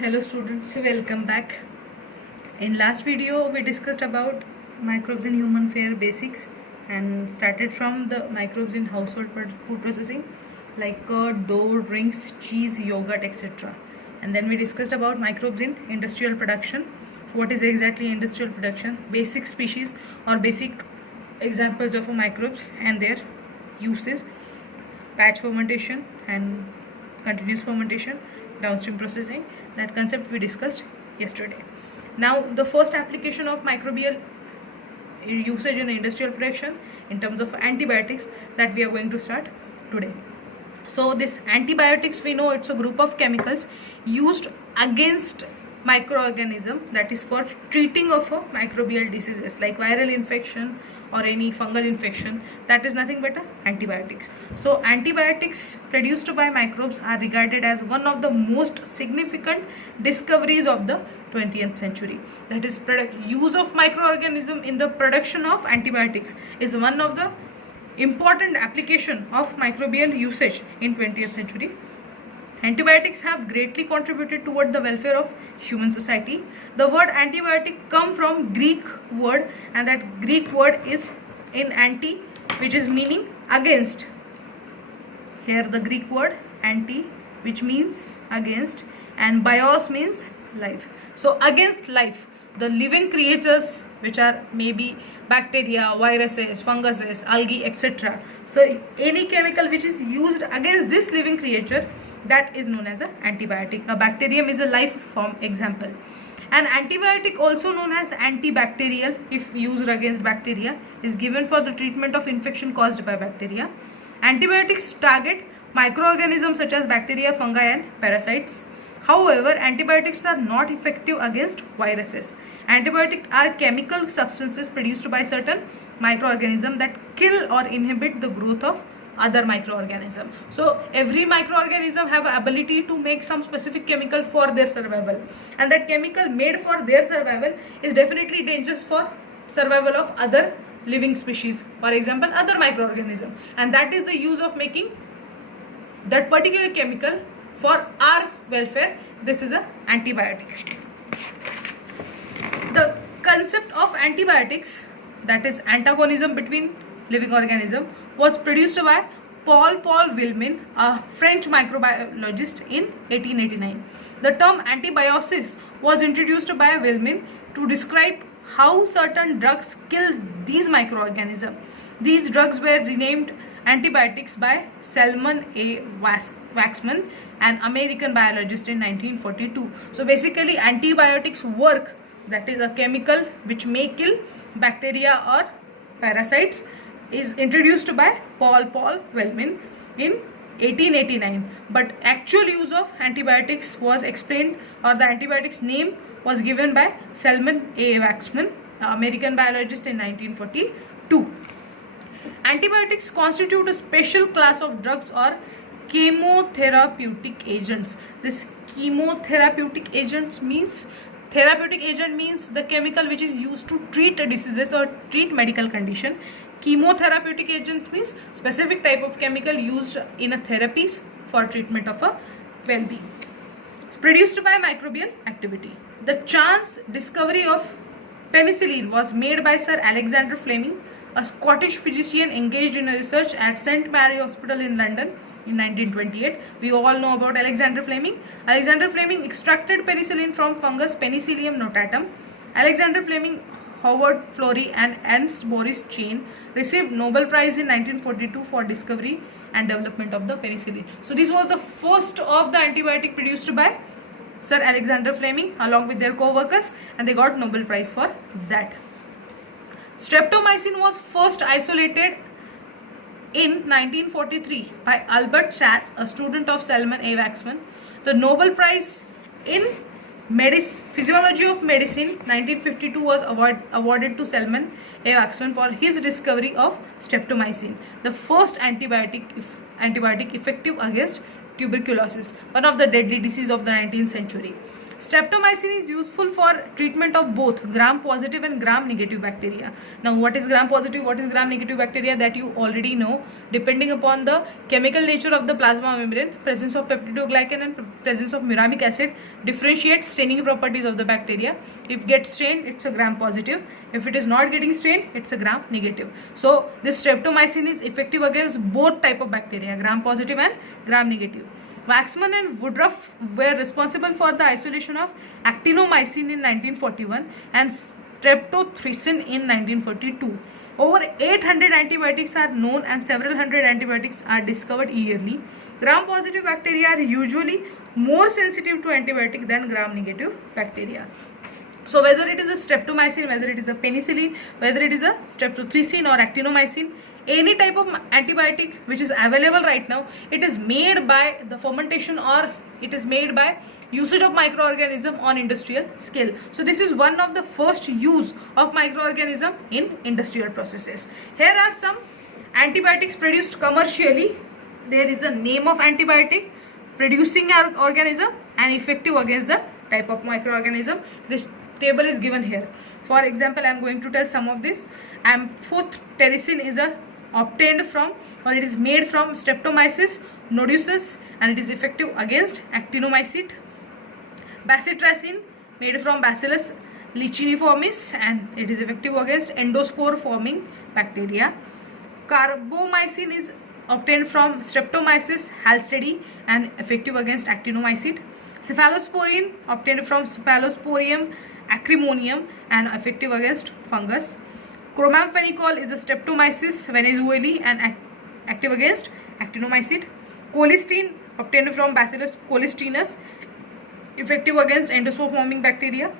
Hello students, welcome back. In last video we discussed about microbes in human fare basics and started from the microbes in household food processing like curd, dough, drinks, cheese, yogurt, etc. And then we discussed about microbes in industrial production. What is exactly industrial production? Basic species or basic examples of microbes and their uses, batch fermentation and continuous fermentation, downstream processing. That concept we discussed yesterday. Now the first application of microbial usage in industrial production in terms of antibiotics that we are going to start today. So this antibiotics, we know it's a group of chemicals used against microorganism, that is for treating of a microbial diseases like viral infection or any fungal infection. That is nothing but antibiotics. So antibiotics produced by microbes are regarded as one of the most significant discoveries of the 20th century. That is, use of microorganism in the production of antibiotics is one of the important application of microbial usage in 20th century. Antibiotics have greatly contributed toward the welfare of human society. The word antibiotic come from Greek word, and that Greek word is in anti, which is meaning against. Here the Greek word anti, which means against, and bios means life. So against life, the living creatures which are maybe bacteria, viruses, funguses, algae, etc. So any chemical which is used against this living creature, that is known as an antibiotic. A bacterium is a life form example. An antibiotic, also known as antibacterial if used against bacteria, is given for the treatment of infection caused by bacteria. Antibiotics target microorganisms such as bacteria, fungi and parasites. However, antibiotics are not effective against viruses. Antibiotics are chemical substances produced by certain microorganisms that kill or inhibit the growth of other microorganism. So every microorganism have ability to make some specific chemical for their survival, and that chemical made for their survival is definitely dangerous for survival of other living species, for example other microorganism, and that is the use of making that particular chemical for our welfare. This is an antibiotic. The concept of antibiotics, that is antagonism between living organism, was produced by Paul Villemin, a French microbiologist, in 1889. The term antibiosis was introduced by Villemin to describe how certain drugs kill these microorganisms. These drugs were renamed antibiotics by Salmon A. Waxman, an American biologist, in 1942. So basically antibiotics work, that is a chemical which may kill bacteria or parasites, is introduced by Paul Villemin in 1889, but actual use of antibiotics was explained, or the antibiotics name was given by Salmon A. Waxman, American biologist, in 1942. Antibiotics constitute a special class of drugs or chemotherapeutic agents. This chemotherapeutic agents means, therapeutic agent means the chemical which is used to treat diseases or treat medical condition. Chemotherapeutic agent means specific type of chemical used in a therapies for treatment of a well-being. It's produced by microbial activity. The chance discovery of penicillin was made by Sir Alexander Fleming, a Scottish physician engaged in research at St. Mary Hospital in London in 1928. We all know about Alexander Fleming. Alexander Fleming extracted penicillin from fungus Penicillium notatum. Alexander Fleming, Howard Florey and Ernst Boris Chain received Nobel Prize in 1942 for discovery and development of the penicillin. So this was the first of the antibiotic produced by Sir Alexander Fleming along with their co-workers, and they got Nobel Prize for that. Streptomycin was first isolated in 1943 by Albert Schatz, a student of Salmon A. Waxman. The Nobel Prize in Physiology of Medicine 1952 was awarded to Salmon A. Waxman for his discovery of streptomycin, the first antibiotic effective against tuberculosis, one of the deadly diseases of the 19th century. Streptomycin is useful for treatment of both gram positive and gram negative bacteria. Now what is gram positive, what is gram negative bacteria, that you already know. Depending upon the chemical nature of the plasma membrane, presence of peptidoglycan and presence of muramic acid differentiate staining properties of the bacteria. If gets stained, it's a gram positive. If it is not getting stained, it's a gram negative. So this streptomycin is effective against both type of bacteria, gram positive and gram negative. Waxman and Woodruff were responsible for the isolation of actinomycin in 1941 and streptozotocin in 1942. Over 800 antibiotics are known and several hundred antibiotics are discovered yearly. Gram-positive bacteria are usually more sensitive to antibiotic than gram-negative bacteria. So whether it is a streptomycin, whether it is a penicillin, whether it is a streptozotocin or actinomycin, any type of antibiotic which is available right now, it is made by the fermentation or it is made by usage of microorganism on industrial scale. So this is one of the first use of microorganism in industrial processes. Here are some antibiotics produced commercially. There is a name of antibiotic, producing organism, and effective against the type of microorganism. This table is given here. For example, I am going to tell some of this. Amphotericin is obtained from, or it is made from, Streptomyces nodosus and it is effective against actinomycete. Bacitracin made from Bacillus licheniformis and it is effective against endospore forming bacteria. Carbomycin is obtained from Streptomyces halsteadi and effective against actinomycete. Cephalosporin obtained from Cephalosporium acrimonium and effective against fungus. Chromamphenicol is a Streptomyces venezuelae and active against actinomycete. Colistin obtained from Bacillus colistinus, effective against endospore forming bacteria.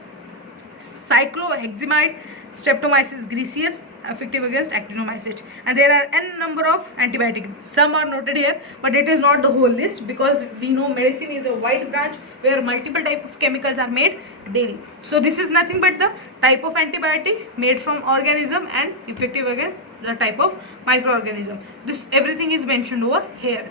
Cycloheximide Streptomyces griseus, effective against actinomycete. And there are n number of antibiotics. Some are noted here, but it is not the whole list because we know medicine is a wide branch where multiple type of chemicals are made daily. So this is nothing but the type of antibiotic made from organism and effective against the type of microorganism. This everything is mentioned over here.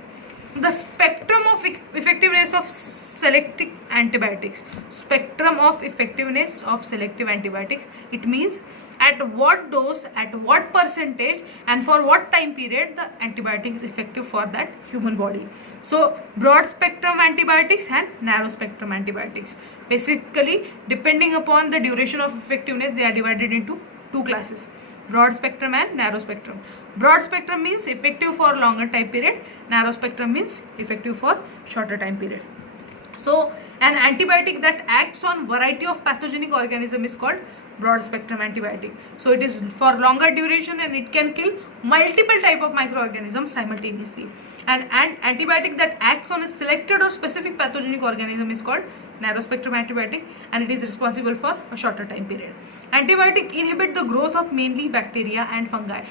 The spectrum of effectiveness of selective antibiotics. Spectrum of effectiveness of selective antibiotics. It means at what dose, at what percentage and for what time period the antibiotic is effective for that human body. So broad spectrum antibiotics and narrow spectrum antibiotics. Basically, depending upon the duration of effectiveness, they are divided into two classes: broad spectrum and narrow spectrum. Broad spectrum means effective for longer time period. Narrow spectrum means effective for shorter time period. So an antibiotic that acts on variety of pathogenic organism is called broad spectrum antibiotic. So it is for longer duration and it can kill multiple type of microorganisms simultaneously. And an antibiotic that acts on a selected or specific pathogenic organism is called narrow spectrum antibiotic and it is responsible for a shorter time period. Antibiotic inhibit the growth of mainly bacteria and fungi.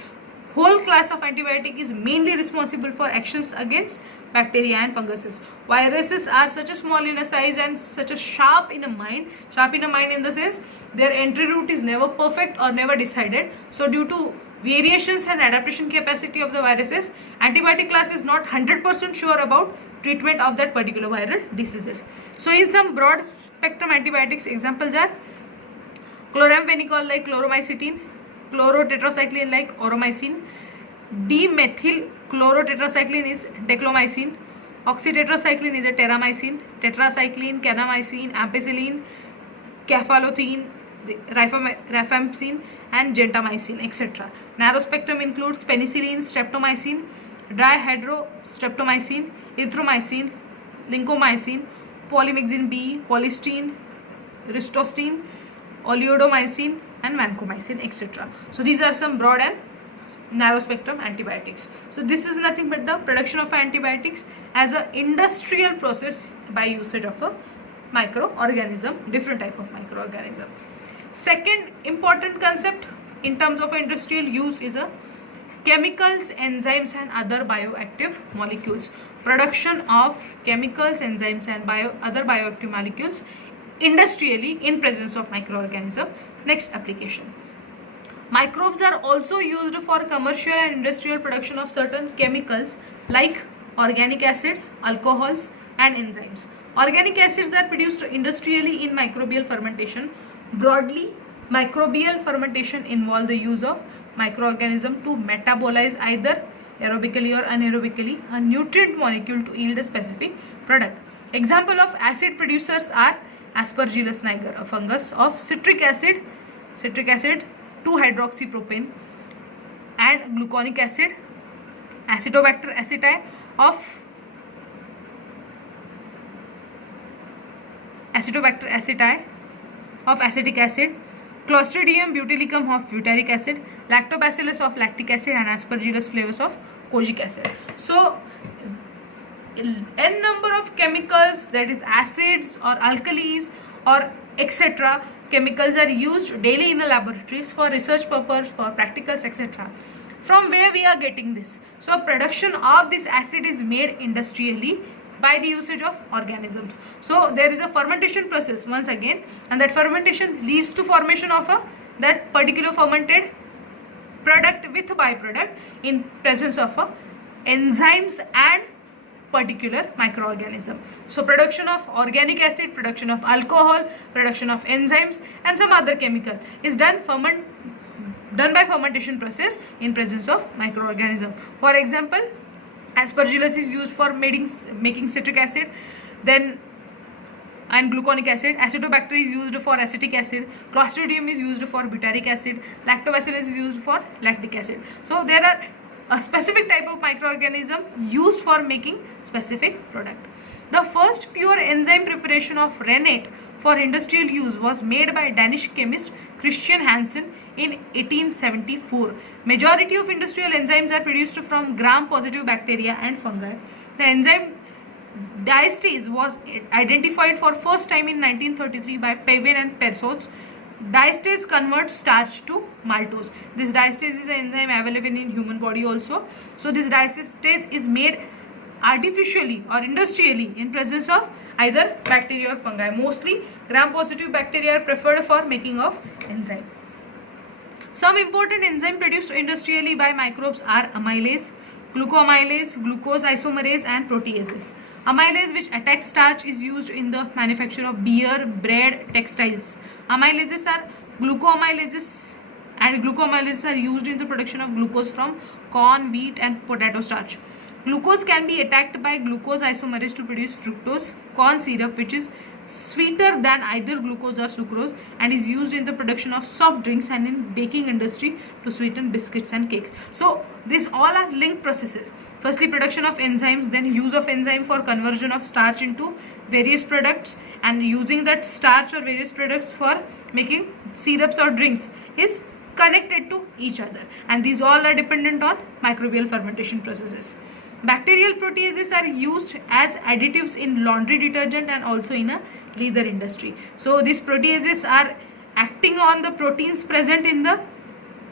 Whole class of antibiotic is mainly responsible for actions against bacteria and funguses. Viruses are such a small in a size and such a sharp in a mind in the sense their entry route is never perfect or never decided. So due to variations and adaptation capacity of the viruses, antibiotic class is not 100% sure about treatment of that particular viral diseases. So in some broad spectrum antibiotics, examples are chloramphenicol like chloromycetin, chlorotetracycline like oromycin, dimethyl chlorotetracycline is declomycin, oxytetracycline is a terramycin, tetracycline, kanamycin, ampicillin, cefalothene, rifampicin and gentamicin, etc. Narrow spectrum includes penicillin, streptomycin, dihydrostreptomycin, erythromycin, lincomycin, polymyxin B, colistin, ristostine, oleodomycin and vancomycin, etc. So these are some broad and narrow spectrum antibiotics. So this is nothing but the production of antibiotics as an industrial process by usage of a microorganism, different type of microorganism. Second important concept in terms of industrial use is a chemicals, enzymes and other bioactive molecules. Production of chemicals, enzymes and other bioactive molecules industrially in presence of microorganism. Next application. Microbes are also used for commercial and industrial production of certain chemicals like organic acids, alcohols and enzymes. Organic acids are produced industrially in microbial fermentation. Broadly, microbial fermentation involves the use of microorganism to metabolize either aerobically or anaerobically a nutrient molecule to yield a specific product. Example of acid producers are Aspergillus niger, a fungus of citric acid 2-hydroxypropane, and gluconic acid, Acetobacter aceti of acetic acid, Clostridium botulicum of butyric acid, Lactobacillus of lactic acid, and Aspergillus flavus of kojic acid. So n number of chemicals, that is acids or alkalis or etc. chemicals are used daily in the laboratories for research purpose, for practicals, etc. From where we are getting this? So production of this acid is made industrially by the usage of organisms. So there is a fermentation process once again, and that fermentation leads to formation of that particular fermented product with byproduct in presence of enzymes and particular microorganism. So production of organic acid, production of alcohol, production of enzymes and some other chemical is done by fermentation process in presence of microorganism. For example, Aspergillus is used for making citric acid, then and gluconic acid. Acetobacter is used for acetic acid. Clostridium is used for butyric acid. Lactobacillus is used for lactic acid. So there are a specific type of microorganism used for making specific product. The first pure enzyme preparation of rennet for industrial use was made by Danish chemist Christian Hansen in 1874. Majority of industrial enzymes are produced from gram-positive bacteria and fungi. The enzyme diastase was identified for first time in 1933 by Pavin and Persons. Diastase converts starch to maltose. This diastase is an enzyme available in human body also. So this diastase is made artificially or industrially in presence of either bacteria or fungi. Mostly gram-positive bacteria are preferred for making of enzyme. Some important enzyme produced industrially by microbes are amylase, glucoamylase, glucose isomerase and proteases. Amylase, which attacks starch, is used in the manufacture of beer, bread, textiles. Amylases are glucoamylases, and glucoamylases are used in the production of glucose from corn, wheat and potato starch. Glucose can be attacked by glucose isomerase to produce fructose corn syrup, which is sweeter than either glucose or sucrose and is used in the production of soft drinks and in baking industry to sweeten biscuits and cakes. So these all are linked processes. Firstly, production of enzymes, then use of enzyme for conversion of starch into various products, and using that starch or various products for making syrups or drinks is connected to each other, and these all are dependent on microbial fermentation processes. Bacterial proteases are used as additives in laundry detergent and also in a leather industry. So these proteases are acting on the proteins present in the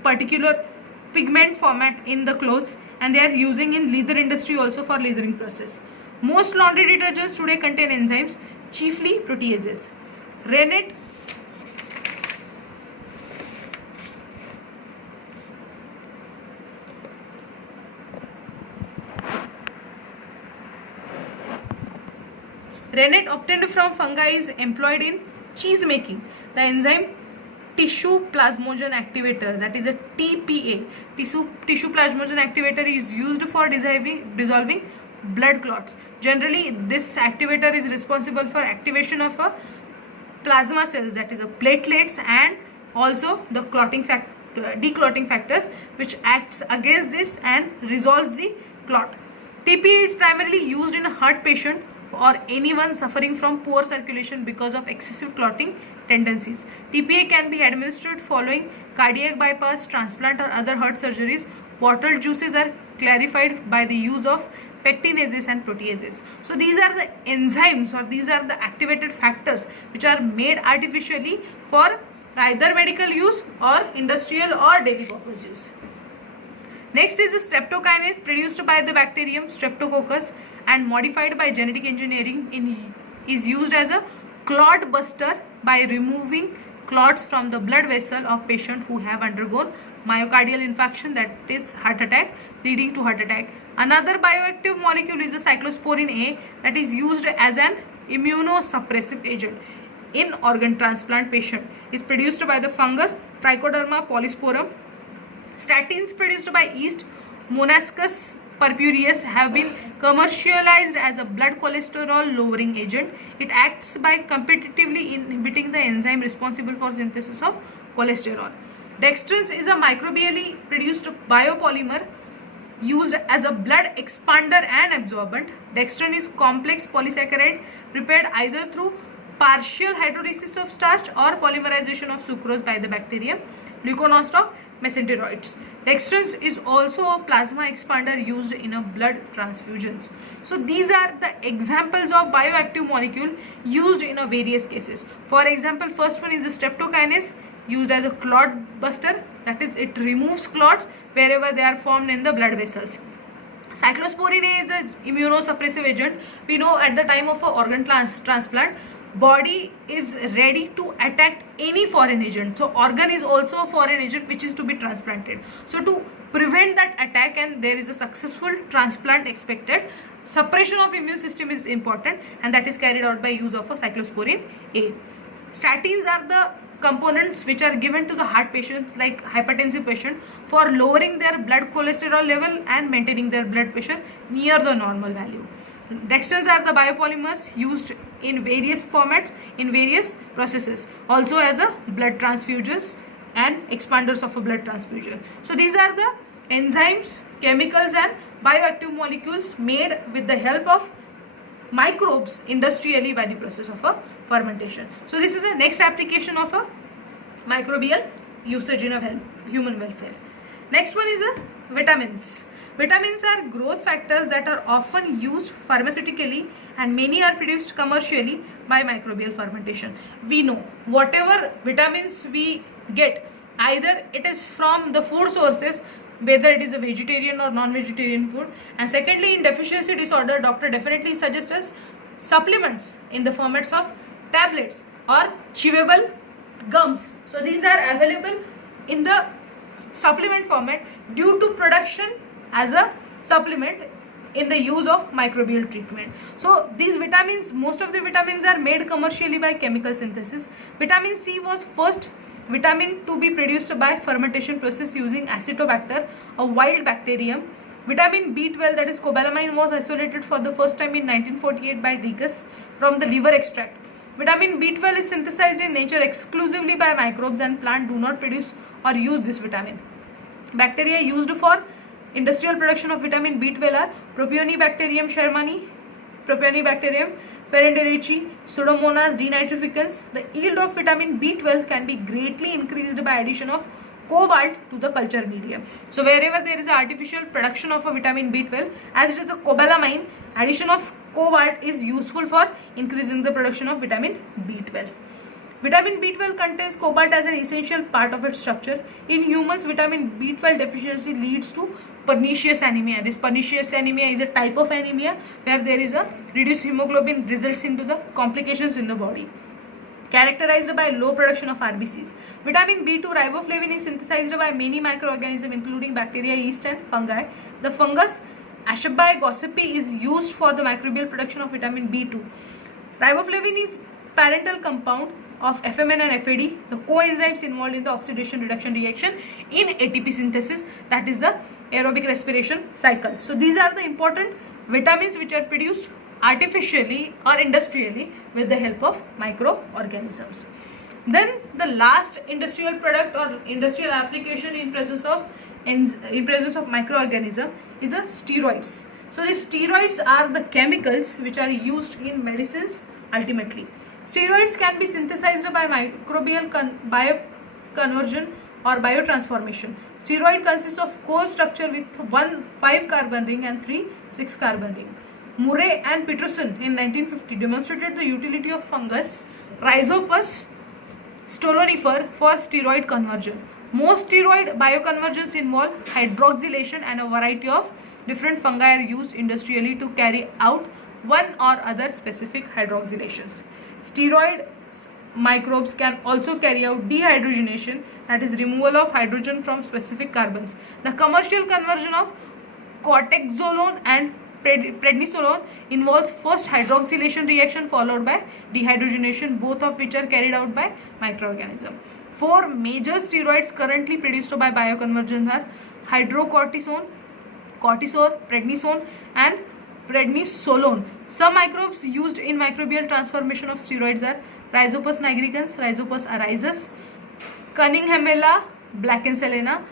particular pigment format in the clothes, and they are using in leather industry also for leathering process. Most laundry detergents today contain enzymes, chiefly proteases. Rennet Rennet obtained from fungi is employed in cheese making. The enzyme tissue plasmogen activator, that is a TPA, tissue plasmogen activator, is used for dissolving blood clots. Generally, this activator is responsible for activation of a plasma cells, that is a platelets, and also the declotting factors, which acts against this and resolves the clot. TPA is primarily used in a heart patient or anyone suffering from poor circulation because of excessive clotting tendencies. TPA can be administered following cardiac bypass, transplant or other heart surgeries. Bottled juices are clarified by the use of pectinases and proteases. So these are the enzymes, or these are the activated factors which are made artificially for either medical use or industrial or daily purpose use. Next is the streptokinase, produced by the bacterium Streptococcus and modified by genetic engineering, is used as a clot buster by removing clots from the blood vessel of patients who have undergone myocardial infarction, that is heart attack, leading to heart attack. Another bioactive molecule is the cyclosporin A, that is used as an immunosuppressive agent in organ transplant patient is produced by the fungus Trichoderma polysporum. Statins produced by yeast Monascus purpureus have been commercialized as a blood cholesterol lowering agent. It acts by competitively inhibiting the enzyme responsible for synthesis of cholesterol. Dextrins is a microbially produced biopolymer used as a blood expander and absorbent. Dextrin is complex polysaccharide prepared either through partial hydrolysis of starch or polymerization of sucrose by the bacterium Leuconostoc of mesenteroids. Dextrins is also a plasma expander used in a blood transfusions. So these are the examples of bioactive molecule used in a various cases. For example, first one is a streptokinase used as a clot buster, that is it removes clots wherever they are formed in the blood vessels. Cyclosporine A is an immunosuppressive agent. We know at the time of an organ transplant, body is ready to attack any foreign agent. So organ is also a foreign agent which is to be transplanted. So to prevent that attack and there is a successful transplant expected, suppression of immune system is important, and that is carried out by use of a cyclosporine A. Statins are the components which are given to the heart patients like hypertensive patient for lowering their blood cholesterol level and maintaining their blood pressure near the normal value. Dextrins are the biopolymers used in various formats in various processes, also as a blood transfusions and expanders of a blood transfusion. So these are the enzymes, chemicals and bioactive molecules made with the help of microbes industrially by the process of a fermentation. So this is the next application of a microbial usage in a human welfare. Next one is a vitamins. Vitamins are growth factors that are often used pharmaceutically and many are produced commercially by microbial fermentation. We know whatever vitamins we get, either it is from the food sources, whether it is a vegetarian or non-vegetarian food, and secondly in deficiency disorder, doctor definitely suggests us supplements in the formats of tablets or chewable gums. So these are available in the supplement format due to production as a supplement in the use of microbial treatment. So these vitamins, most of the vitamins are made commercially by chemical synthesis. Vitamin C was first vitamin to be produced by fermentation process using Acetobacter, a wild bacterium. Vitamin B12, that is cobalamin, was isolated for the first time in 1948 by Degas from the liver extract. Vitamin B12 is synthesized in nature exclusively by microbes and plants do not produce or use this vitamin. Bacteria used for industrial production of vitamin B12 are Propionibacterium shermani, Propionibacterium ferenderici, Pseudomonas denitrificans. The yield of vitamin B12 can be greatly increased by addition of cobalt to the culture medium. So wherever there is an artificial production of a vitamin B12, as it is a cobalamin, addition of cobalt is useful for increasing the production of vitamin B12. Vitamin B12 contains cobalt as an essential part of its structure. In humans, vitamin B12 deficiency leads to pernicious anemia. This pernicious anemia is a type of anemia where there is a reduced hemoglobin, results into the complications in the body, characterized by low production of RBCs. Vitamin B2 riboflavin is synthesized by many microorganisms including bacteria, yeast and fungi. The fungus Ashabai gossypi is used for the microbial production of vitamin B2. Riboflavin is parental compound of FMN and FAD, the coenzymes involved in the oxidation reduction reaction in ATP synthesis, that is the aerobic respiration cycle. So these are the important vitamins which are produced artificially or industrially with the help of microorganisms. Then the last industrial product or industrial application in presence of microorganism is a steroids. So the steroids are the chemicals which are used in medicines ultimately. Steroids can be synthesized by microbial bioconversion or biotransformation. Steroid consists of core structure with 1 5-carbon ring and 3 6-carbon ring. Murray and Peterson in 1950 demonstrated the utility of fungus Rhizopus stolonifer for steroid conversion. Most steroid bioconversions involve hydroxylation and a variety of different fungi are used industrially to carry out one or other specific hydroxylations. Steroid microbes can also carry out dehydrogenation, that is removal of hydrogen from specific carbons. The commercial conversion of cortexolone and Prednisolone involves first hydroxylation reaction followed by dehydrogenation, both of which are carried out by microorganism. Four major steroids currently produced by bioconvergence are hydrocortisone, cortisone, prednisone and prednisolone. Some microbes used in microbial transformation of steroids are Rhizopus nigricans, Rhizopus arizus, Cunninghamella blackenselena,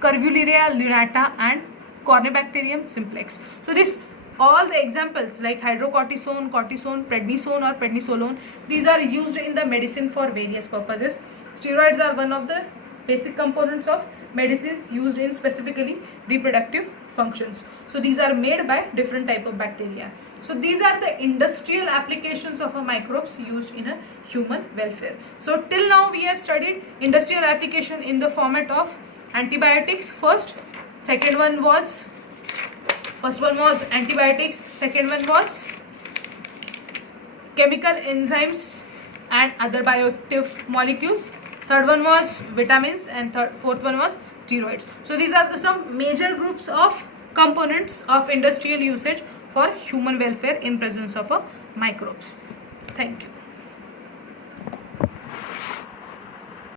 Curvulirea lunata and Corynebacterium simplex. So this all the examples like hydrocortisone, cortisone, prednisone or prednisolone, these are used in the medicine for various purposes. Steroids are one of the basic components of medicines used in specifically reproductive functions. So these are made by different type of bacteria. So these are the industrial applications of a microbes used in a human welfare. So till now we have studied industrial application in the format of antibiotics first. First one was antibiotics, second one was chemical enzymes and other bioactive molecules, third one was vitamins and fourth one was steroids. So these are some major groups of components of industrial usage for human welfare in presence of microbes. Thank you.